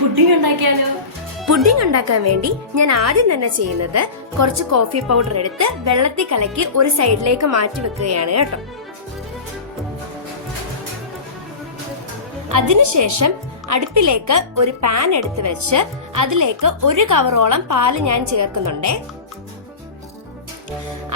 Pudding ഉണ്ടാക്കിയാലോ? Pudding ഉണ്ടാക്കാൻ വേണ്ടി ഞാൻ ആദ്യം തന്നെ ചെയ്യുന്നത് കുറച്ച് കോഫി പൗഡർ എടുത്ത് വെള്ളത്തിൽ കലക്കി ഒരു സൈഡിലേക്ക് മാറ്റി വെക്കുകയാണ് കേട്ടോ. അതിനുശേഷം അടുപ്പിലേക്ക് ഒരു പാൻ എടുത്ത് വെച്ച് അതിലേക്ക് 1 കവറോളം പാല് ഞാൻ ചേർക്കുന്നുണ്ട്.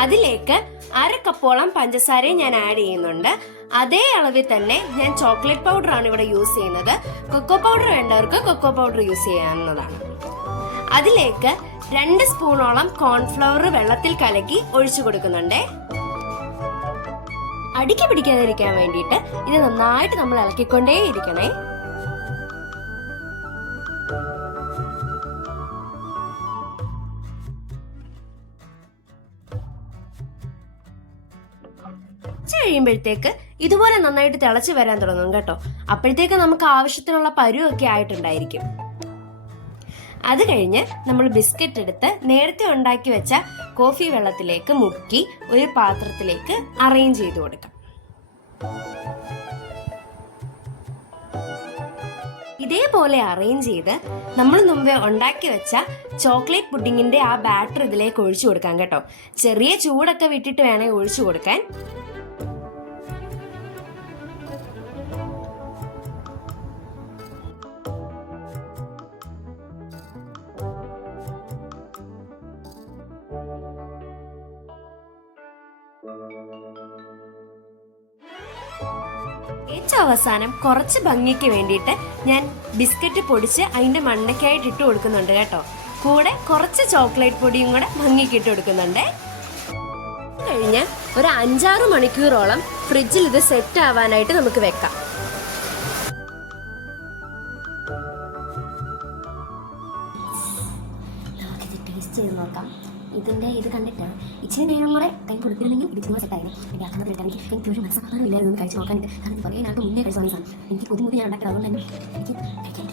അതിലേക്ക് 1/2 കപ്പോളം പഞ്ചസാരയും ഞാൻ ആഡ് ചെയ്യുന്നുണ്ട്. അതേ അളവിൽ തന്നെ ഞാൻ ചോക്ലേറ്റ് പൗഡർ ആണ് ഇവിടെ യൂസ് ചെയ്യുന്നത്. കൊക്കോ പൗഡർ വേണ്ടവർക്ക് കൊക്കോ പൗഡർ യൂസ് ചെയ്യാവുന്നതാണ്. അതിലേക്ക് 2 സ്പൂണോളം കോൺഫ്ലവർ വെള്ളത്തിൽ കലക്കി ഒഴിച്ചു കൊടുക്കുന്നുണ്ട്. അടിക്ക് പിടിക്കാതിരിക്കാൻ വേണ്ടിയിട്ട് ഇത് നന്നായിട്ട് നമ്മൾ ഇളക്കിക്കൊണ്ടേയിരിക്കണേ. കഴിയുമ്പോഴത്തേക്ക് ഇതുപോലെ നന്നായിട്ട് തിളച്ച് വരാൻ തുടങ്ങും കേട്ടോ. അപ്പോഴത്തേക്ക് നമുക്ക് ആവശ്യത്തിനുള്ള പരുവൊക്കെ ആയിട്ടുണ്ടായിരിക്കും. അത് കഴിഞ്ഞ് നമ്മൾ ബിസ്ക്കറ്റ് എടുത്ത് നേരത്തെ ഉണ്ടാക്കി വെച്ച കോഫി വെള്ളത്തിലേക്ക് മുക്കി ഒരു പാത്രത്തിലേക്ക് അറേഞ്ച് ചെയ്ത് കൊടുക്കാം. ഇതേപോലെ അറേഞ്ച് ചെയ്ത് നമ്മൾ മുമ്പേ ഉണ്ടാക്കി വെച്ച ചോക്ലേറ്റ് പുഡിങ്ങിന്റെ ആ ബാറ്റർ ഇതിലേക്ക് ഒഴിച്ചു കൊടുക്കാം കേട്ടോ. ചെറിയ ചൂടൊക്കെ വിട്ടിട്ട് വേണേ ഒഴിച്ചു കൊടുക്കാൻ. ഏറ്റവും അവസാനം കുറച്ച് ഭംഗിക്ക് വേണ്ടിയിട്ട് ഞാൻ ബിസ്ക്കറ്റ് പൊടിച്ച് അതിന്റെ മണ്ടയ്ക്കായിട്ട് ഇട്ട് കൊടുക്കുന്നുണ്ട് കേട്ടോ. കൂടെ കുറച്ച് ചോക്ലേറ്റ് പൊടിയും കൂടെ ഭംഗിക്ക് ഇട്ട് കൊടുക്കുന്നുണ്ട്. കഴിഞ്ഞ് ഒരു 5-6 മണിക്കൂറോളം ഫ്രിഡ്ജിൽ ഇത് സെറ്റ് ആവാനായിട്ട് നമുക്ക് വെക്കാം. ടേസ്റ്റ് ചെയ്ത് നോക്കാം. ഇതിന്റെ ഇത് കണ്ടിട്ട് ഇച്ചിരി നേരം കൂടെ കൈ കൊടുത്തിരുന്നെങ്കിൽ ഇത് ചുമ്മാ സെറ്റായിരുന്നു. എൻ്റെ അക്കമ്മ എനിക്ക് ഒരു മനസ്സമാധാനം ഇല്ലായിരുന്നു കഴിച്ച് നോക്കാനിട്ട്. കാരണം കുറേ നാൾക്ക് മുന്നേ കഴിച്ച സാധനം എനിക്ക് പുതിയ ഞാൻ ഉണ്ടാക്കിയത്. അതുകൊണ്ട് തന്നെ എനിക്ക് കഴിക്കാൻ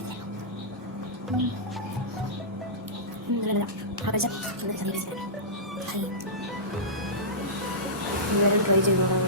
ട്രൈ ചെയ്ത് നോക്കാം.